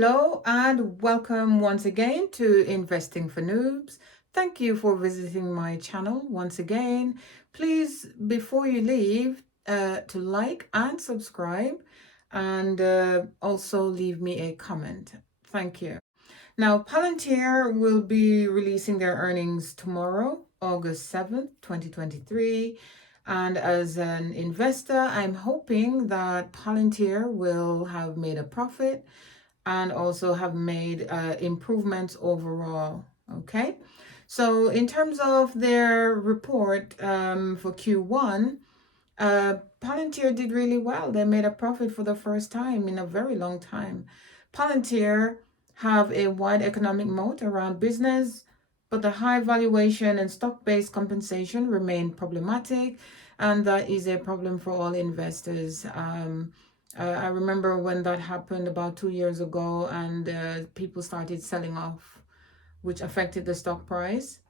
Hello and welcome once again to Investing for Noobs. Thank you for visiting my channel once again. Please, before you leave, to like and subscribe and also leave me a comment. Thank you. Now, Palantir will be releasing their earnings tomorrow, August 7th, 2023. And as an investor, I'm hoping that Palantir will have made a profit and also have made improvements overall. Okay, so in terms of their report for Q1, Palantir did really well. They made a profit for the first time in a very long time. Palantir have a wide economic moat around business, but the high valuation and stock-based compensation remain problematic, and that is a problem for all investors. I remember when that happened about 2 years ago, and people started selling off, which affected the stock price.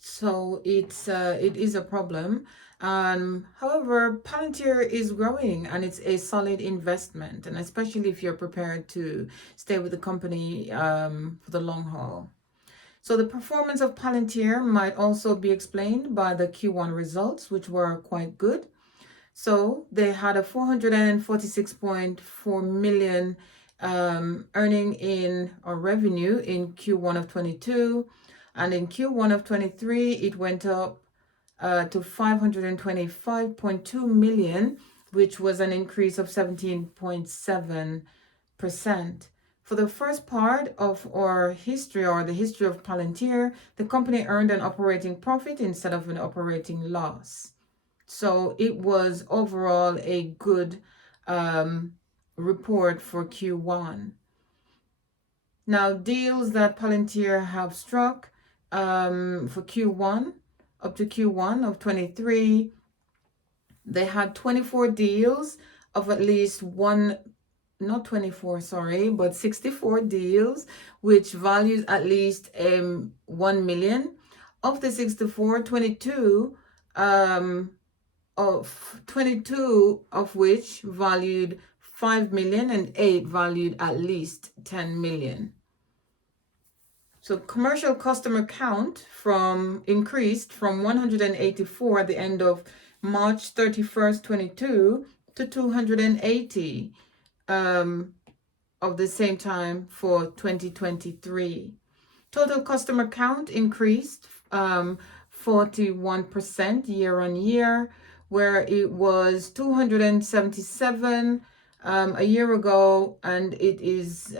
So it is a problem. However, Palantir is growing and it's a solid investment, and especially if you're prepared to stay with the company for the long haul. So the performance of Palantir might also be explained by the Q1 results, which were quite good. So they had a 446.4 million earning in or revenue in Q1 of 22, and in Q1 of 23 it went up to 525.2 million, which was an increase of 17.7%. For the first part of our history, or the history of Palantir, the company earned an operating profit instead of an operating loss. So it was overall a good report for Q1. Now, deals that Palantir have struck for Q1, up to Q1 of 23, they had 24 deals of at least one, not 24, sorry, but 64 deals, which values at least 1 million. Of the 64, 22 of which valued 5 million and 8 valued at least 10 million. So commercial customer count increased from 184 at the end of March 31st, 22 to 280 of the same time for 2023. Total customer count increased 41% year on year, where it was 277 a year ago, and it is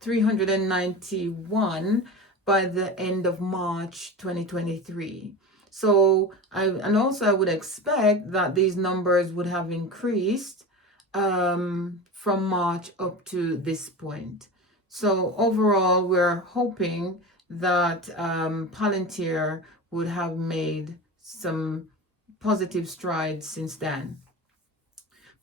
391 by the end of March 2023. So I would expect that these numbers would have increased from March up to this point. So overall, we're hoping that Palantir would have made some positive strides since then.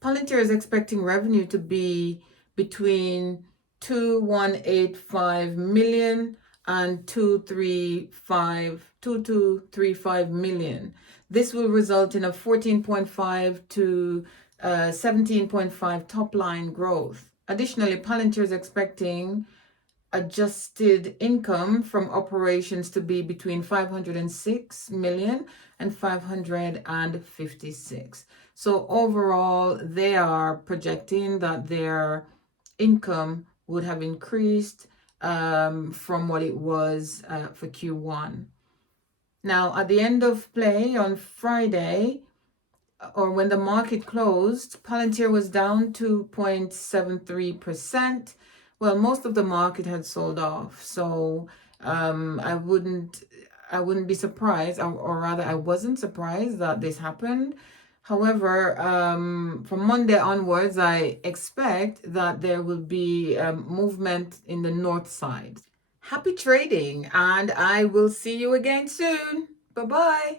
Palantir is expecting revenue to be between 2185 million and 2235 million. This will result in a 14.5 to 17.5 top line growth. Additionally, Palantir is expecting adjusted income from operations to be between 506 million and 556. So overall, they are projecting that their income would have increased from what it was for Q1. Now, at the end of play on Friday, or when the market closed, Palantir was down 2.73%. Well, most of the market had sold off, so I wouldn't be surprised, or rather, I wasn't surprised that this happened. However, from Monday onwards, I expect that there will be movement in the north side. Happy trading, and I will see you again soon. Bye-bye.